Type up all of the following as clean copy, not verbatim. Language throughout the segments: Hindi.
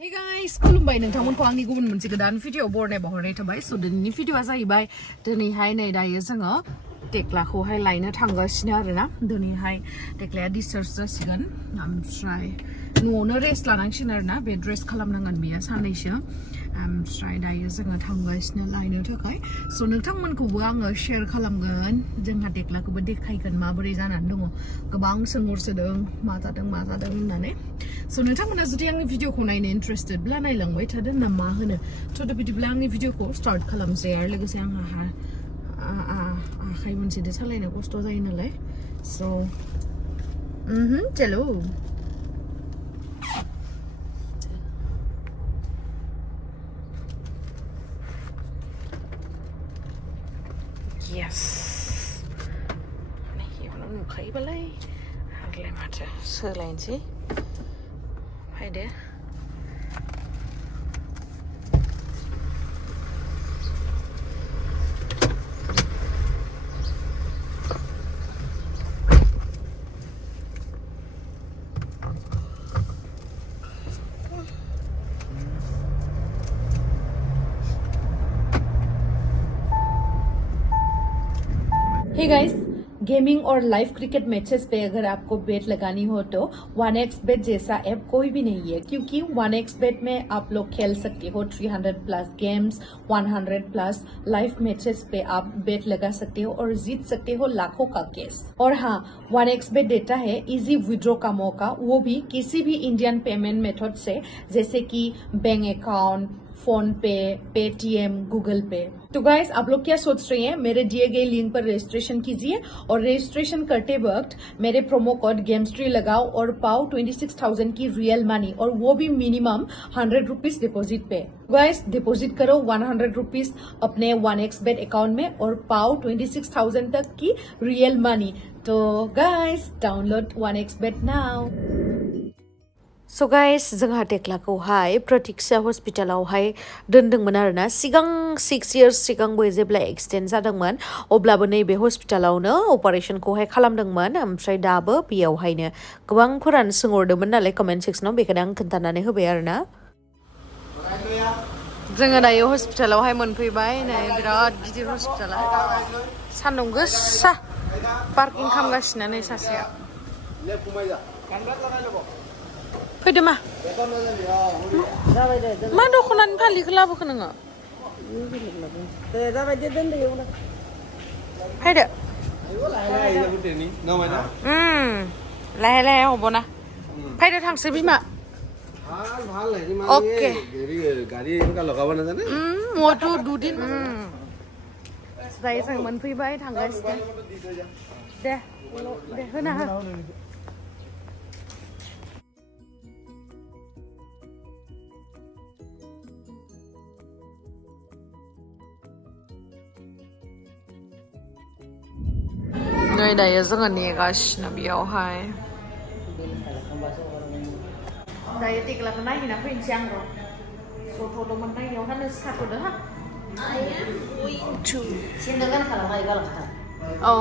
Hey guys, Khulumbai nongthangmonखौ आंनि गुबुन मोनसे गोदान भिडिअ बरनाय बहरनाय थाबाय सो दिनैनि भिडिअआ जाहैबाय दिनैहाय नै दायो जोङो टेक्लाखौहाय लायनो थांगासिनो आरोना दिनैहाय टेक्लाया डिस्चार्ज जासिगोन ओमफ्राय न'आवनो रेस्ट लानांसिगोन आरोना बेड रेस्ट खालामनांगोन बेयो साननैसो ओमफ्राय दायो जोङो थांगासिनो लायनो थाखाय सो नोंथांमोनखौबो आङो शेयार खालामगोन जोंहा टेक्लाखौबो देखायगोन माबोरै जानानै दङ गोबां सोंहरसोदों मा जादों होननानै सो नोंथांमोना जुदि आंनि भिडिअखौ नायनो इन्ट्रेस्टेड ब्ला नायलांबाय थादो ना मा होनो थ' बिदिब्ला आंनि भिडिअखौ स्टार्ट खालामसै आरो लोगोसे आंहा आखाइ मोनसेजों सालायनो खस्थ' जायो नालाय सो चलो Yes. Này nó nukai balai. Harley maca selain sih. Hai deh. Hey guys, gaming और लाइव क्रिकेट मैचेस पे अगर आपको बेट लगानी हो तो 1xbet जैसा ऐप कोई भी नहीं है क्योंकि 1xbet में आप लोग खेल सकते हो 300 plus games 100 plus live matches पे आप बेट लगा सकते हो और जीत सकते हो लाखों का केस। और हाँ 1xbet देता है इजी विड्रॉ का मौका, वो भी किसी भी इंडियन पेमेंट मेथड से जैसे कि बैंक अकाउंट, फोन पे, पेटीएम, गूगल पे। तो गाइस आप लोग क्या सोच रहे हैं, मेरे दिए गए लिंक पर रजिस्ट्रेशन कीजिए और रजिस्ट्रेशन करते वक्त मेरे प्रोमो कोड गेम्स3 लगाओ और पाओ 26,000 की रियल मनी और वो भी मिनिमम 100 रुपीज डिपोजिट पे। गाइस डिपोजिट करो 100 रुपीज अपने 1xbet अकाउंट में और पाओ 26,000 तक की रियल मनी। तो guys download 1xbet now. So guys, जोंहा टेक्लाखौहाय प्रतीक्षा हस्पिटालावहाय दोनदोंमोन आरोना सिगां 6 years सिगांबो जेब्ला एक्सिडेन्ट जादोंमोन अब्लाबो नैबे हस्पिटालावनो अपारेशनखौहाय खालामदोंमोन ओमफ्राय दाबो बेयावहायनो गोबांफोरानो सोंहरदोंमोन नालाय कमेन्ट सेक्सनाव बेखायनो आं खोन्थानानै होबाय आरोना। जोङो दायो हस्पिटालावहाय मोनफैबाय नै बिराद गिदिर हस्पिटाला सान्दुं गोसा पार्किं खालामगासिनो नै सासेया फैदो मा दख'नानि फालिखौ लाबोखो नोङो फैदो लाहे लाहे हबना फैदो थांसै बिमा ओके मथु दुदिन दायो जों मोनफैबाय थांगासिनो दे होना हो नै दायो जोङो नेगासिनो बेयावहाय दायो टेक्लाखौ नायहैना फैनोसै आं र' जथ'दोंमोन नायनायावहा नों सिखारथ'दो हा औ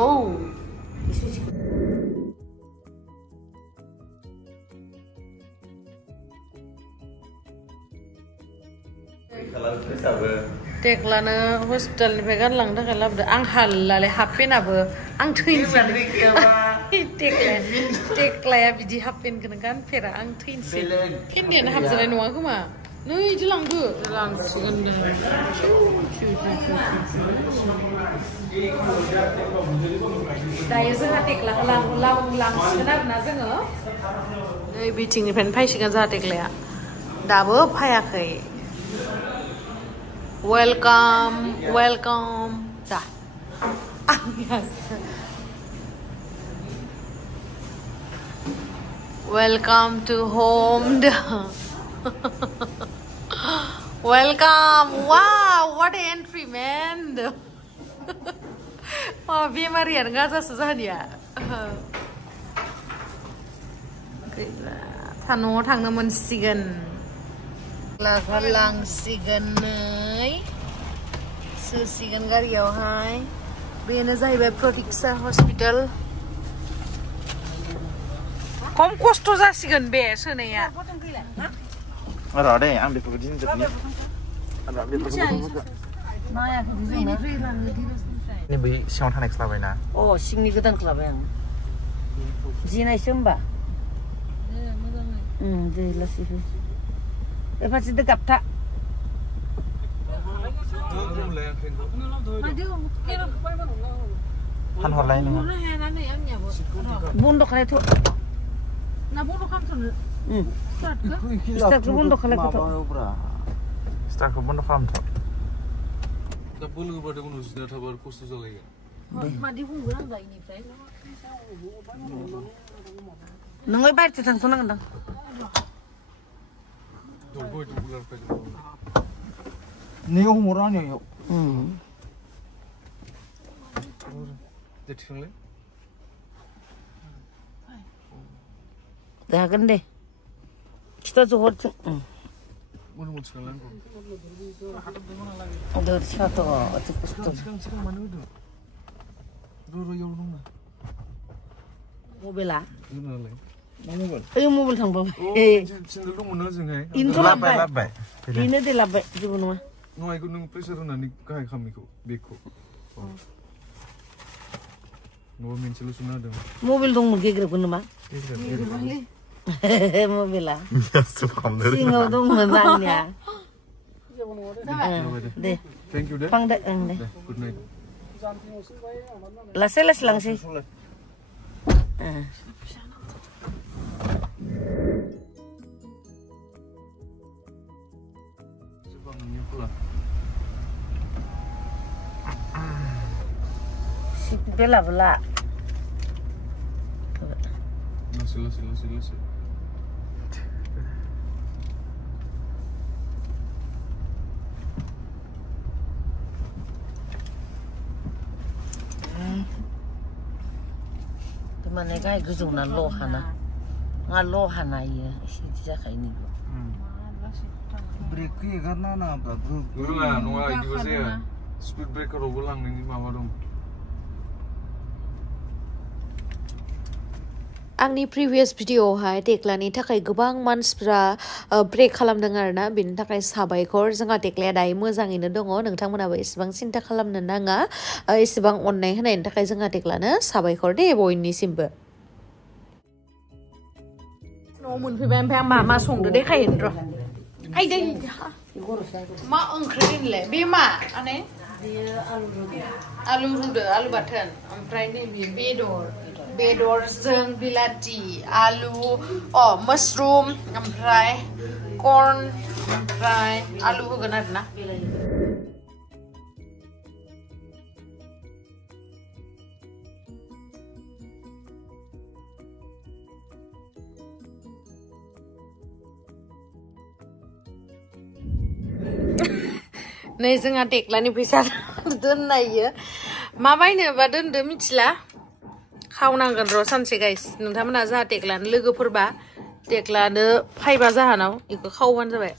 टेक्लानो हस्पिटालनिफ्राय गानलांनो थाखाय लाबोदो आं हालालै हाफ पेन्टआबो आं थैनोसै टेक्लाया बिदि हाफ पेन्टखौनो गानफेरा आं थैनोसै पेन्टानो हाबजानाय नङा खोमा नै इदि लांदो लांसिगोन दे दायो जोंहा टेक्लाखौ लांसिगोन आरोना जोङो नै बिथिंनिफ्रायनो फैसिगोन जोंहा टेक्लाया दाबो फैयाखै Welcome, welcome. Da. Welcome to home. Welcome. Wow, what an entry, man. Oh, bemarian gaza suzania. Tanu thangno मोनसिगोन लांसिगोन नै सोसिगोन गारियावहाय बेनो जाहैबाय प्रतीक्षा हस्पिटाल खम खस्थ' जासिगोन बे सोनाया Ada deh, ambil pekerjaan tapi. Ada ambil pekerjaan. Ini beli siang tanek selama ini. Oh, singni gedang selama yang. Zina isumba. Jelas itu. Pasti dekat tak. Han hor lain nih. Bundok kali itu. Nah, bundok kan tuh. Start ke bundok kali itu. Start ke bundok kamu tuh. Tapi lu berarti kan harus lihat kabar khusus lagi. Madi hungurang nggak ini, Frank? Nunggu bayar tentang tunang dong. Tunggu itu bulan apa? Nih yang murahnya yuk. Jadi kali? Dah kan deh. Kita tuh hot. Mana mau sekalian kok? Udah satu, Sekarang mana udah? Roro yang mana? Mobil lah. Mana lagi? Ayo mobil thang bawa. Sendal lu mana sih ngai? Itu labai. Labai. Ini dia labai di mana? No, aku nung pressure nani kahit kami ko, beko. No, minci lu sunada. Mobil dong mau geger pun mah. Mobil lah. Ya subhanallah. Singo dong memangnya. Deh. Thank you deh. Pang deh. Good night. Las lang sih. Bela. Sila. Mana kayak guzung na lohana, lohana ya, isi dia kayak ini. Breaknya karena apa? Guru lah, nunggu lagi gue sih ya. Speed breaker ulang ini mama dong. Angni previous video hai Teklani takai gobang mansifra break खालामदों आरोना बिनि थाखाय साबायखर जोंहा Teklaya दायो मोजाङैनो दङ नोंथांमोनाबो एसेबां सिन्था खालामनो नाङा एसेबां अननाय होनायनि थाखाय जोंहा Teklano साबायखर दे बयनिसिमबो न' मोनफैबाय ओमफ्राय आं मा संदो देखायनो र' आइदै मा ओंख्रि होनलाय बे मा आने आलु रुदो आलु बाथोन ओमफ्राय नैबे बेदरजों बिलाथि आलु मशरुम ओमफ्राय कर्न ओमफ्राय आलु होगोन आरोना नै जोंहा Teklani फैसा दोननायो मा बायनोबा दोनदो मिथिला खावनांगोन र' सानसे गाइस नोंथांमोना जाहा Teklano लोगोफोरबा Teklano फायबा जाहानाव इखौ खावबानो जाबाय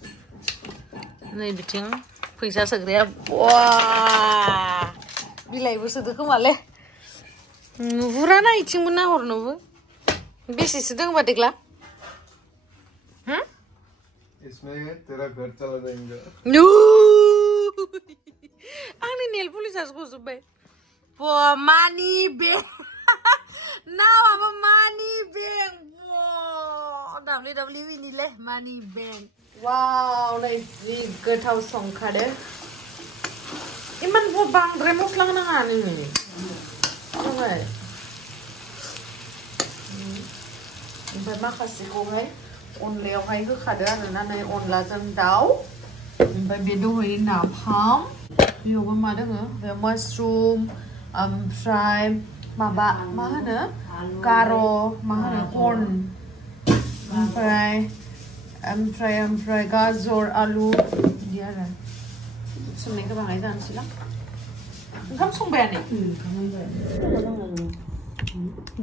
नै बिथिं फैसा सोग्राया वा बिलाइबो सोदो खोमाले नुहुराना इथिंबो नाहरनोबो बेसेसो दोंबा Tekla इसमें तेरा घर चला जाएगा नु आंनि नेल पुलिसासो गजोब्बाय मानि bag Now I'm a money bank. Wow, WWE निले money bank. Wow, नै जि गोथाव संखादो इमान बांद्राय मस्ला होनाङा नोङो जाबाय ओमफ्राय माखासेखौहाय अनलायावहाय होखादो आरोना नै अनलाजों दाउ ओमफ्राय बे दहाय नाफाम बेयावबो मा दोङो बे मशरुम ओमफ्राय माबा मा होनो गार' मा होनो कर्न ओमफ्राय गाजर आलु बिदि आरो संनायखौ बाङाय जानोसैलां ओंखाम संबायानो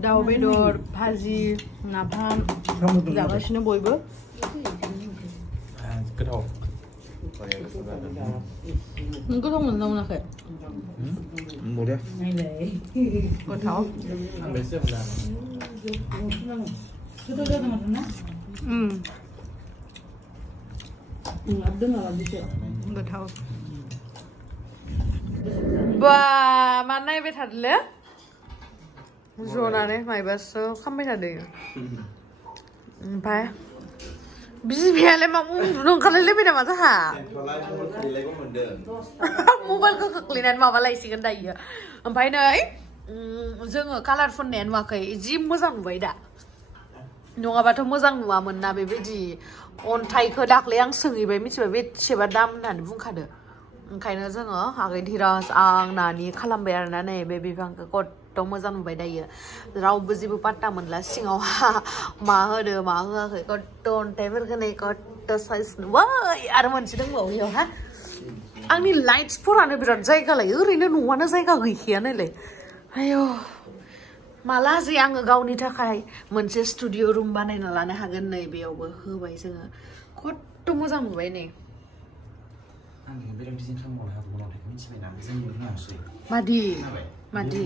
दाउ बेदर भाजि नाफाम जागासिनो बयबो गोथाव नों गोथाव मोनदों मोनाखै Mudah. गोथाव गोथाव बा मा नायबाय थादोले जनानै माइबासो खामबाय थादों ओमफ्राय बिमायालाय मा उन्दुनो ओंखारलायलायबाय नामा जोंहा मबाइलखौ खोख्लैनानै माबा लायसिगोन दायो ओमफ्राय नै जोङो कालार फुननाया नुवाखै जि मोजां नुबाय दा नङाबाथ' मोजां नुवामोन ना बेबायदि अन्थाइखौ दाख्लै आं सोंहैबाय मिथिबाय बेसेबा दाम होननानै बुंखादो ओंखायनो जोङो आगै धीराज आं नानि खालामबाय आरोना नै बे बिफांखौ कत मोजां नुबाय दायो रावबो जेबो पात्ता मोनला सिङावहा मा होदो मा होआखै कत अन्थाइफोरखौ नै कत साइज नुबाय आरो मोनसे दंबावो बेयावहा आंनि लाइट्सफोरानो बिराद जायगा लायो ओरैनो न'आनो जायगा गैखायानोलै आयौ माला जे आङो गावनि थाखाय मोनसे स्टुडिअ रुम बानायना लानो हागोन नै बेयावबो होबाय जोङो कत मोजां नुबाय नै मादि मादि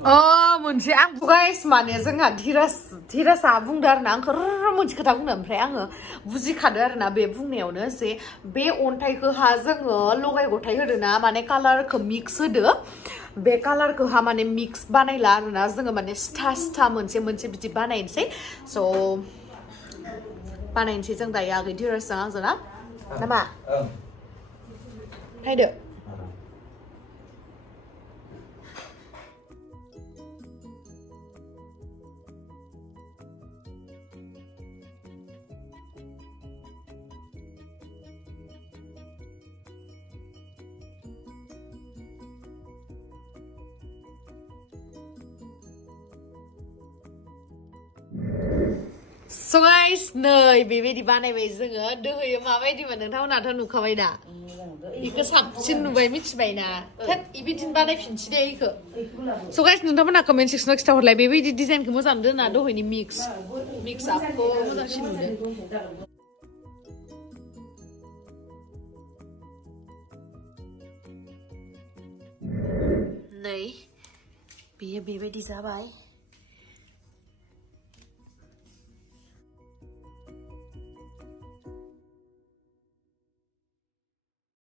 अ मोनसे आं गाइस माने जोंहा धीराजआ बुंदो आरोना आंखौ मोनसे खोथा बुंदो ओमफ्राय आङो बुजिखादो आरोना बे बुंनायावनो जे बे अन्थाइखौहा जोङो लगाय गथाय होदो ना माने कालारखौ मिक्स होदो बे कालारखौहा माने मिक्स बानायला आरोना जोङो माने सिथा मोनसे बिदि बानायनोसै स' बानायनोसै जों दायो आगै धीराजजों आंजों ना नामा नायदो So guys, नै बेबायदि बानायबाय जोङो दोहैयो माबायदिमोन नोंथांमोनाथ' नुखाबाय दा इखौ साबसिन नुबाय मिथिबाय ना थोद इबिदिनो बानायफिनसै दे इखौ So guys, नोंथांमोना कमेन्ट सेक्सनाव खिथाहरलाय बेबायदि डिजाइनखौ मोजां नुदों ना दहैनि मिक्स आपखौ मोजांसिन नुदों नै बेयो बेबायदि जाबाय